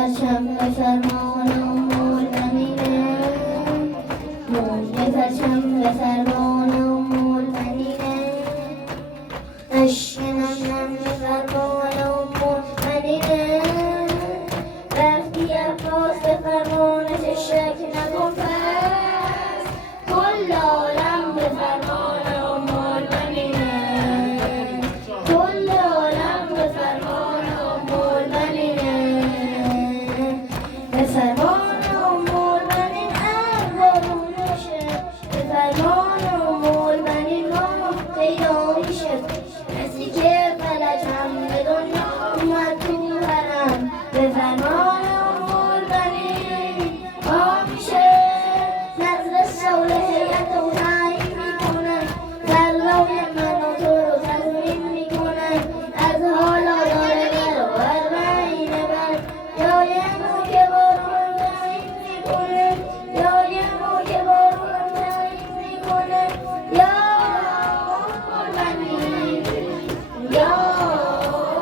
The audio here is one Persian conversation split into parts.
پرچم به فرمان ام المؤمنین، موج پرچم به فرمان ام المؤمنین، اشک نم به فرمان ام المؤمنین، وقتی عباس به فرمانش شک نکن پس، کل عالم به فرمان ام المؤمنین، کل عالم به فرمان ام المؤمنین، به فرمان ام المؤمنین اربابون میشه، به فرمان ام المؤمنین ما پیدا میشه، کسی که فلج هم به دنیا اومد تو حرم، به فرمان ام المؤمنین ما میشه، نظر سول هیئت و تعیین میکنن، ذرای من و تو رو تضمین میکنن، از حالا داره بر و اربعین بر، جای ما که بارون تعیین میکنه، جای ما که بارون تعیین میکنه، یا ام المؤمنین، یا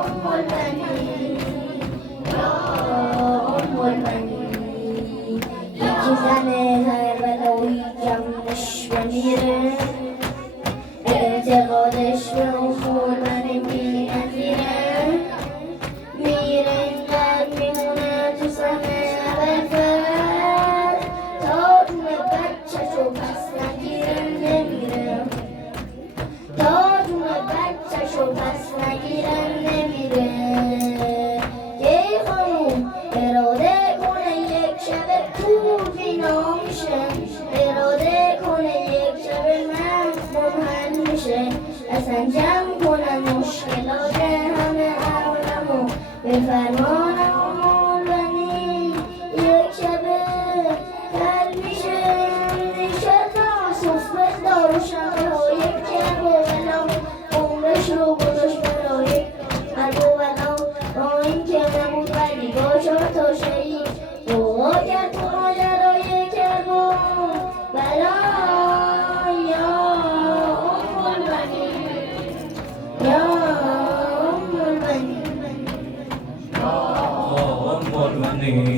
ام المؤمنین، یا ام المؤمنین. یکی زن کربلایی جمعش بمیره، اعتقادش به ام المؤمنین بی‌نظیره، میره اینقدر میمونه تو سمه ابوالفضل، تا دونه بچه‌شو پس نگیره نمیره، تا دونه بچه‌شو پس نگیره نمیره. یه خانوم اراده کنه یک شب تو فینا میشه، اراده کنه یک شب مفهوم حل میشه، اصلا جمع کنن مشکلات همه عالمو، به فرمان ام المؤمنین یک شب حل میشه، میشه تا صفبه دار و شبه ها یک جنگ و بلا، عمرش رو گذاشت برای مرگ و بلا، با این که نمود ولی با 4 تا شهید، دعا کرد تو ماجرای کرد و بلا، یا ام المؤمنین، یا ام المؤمنین. ام المؤمنین.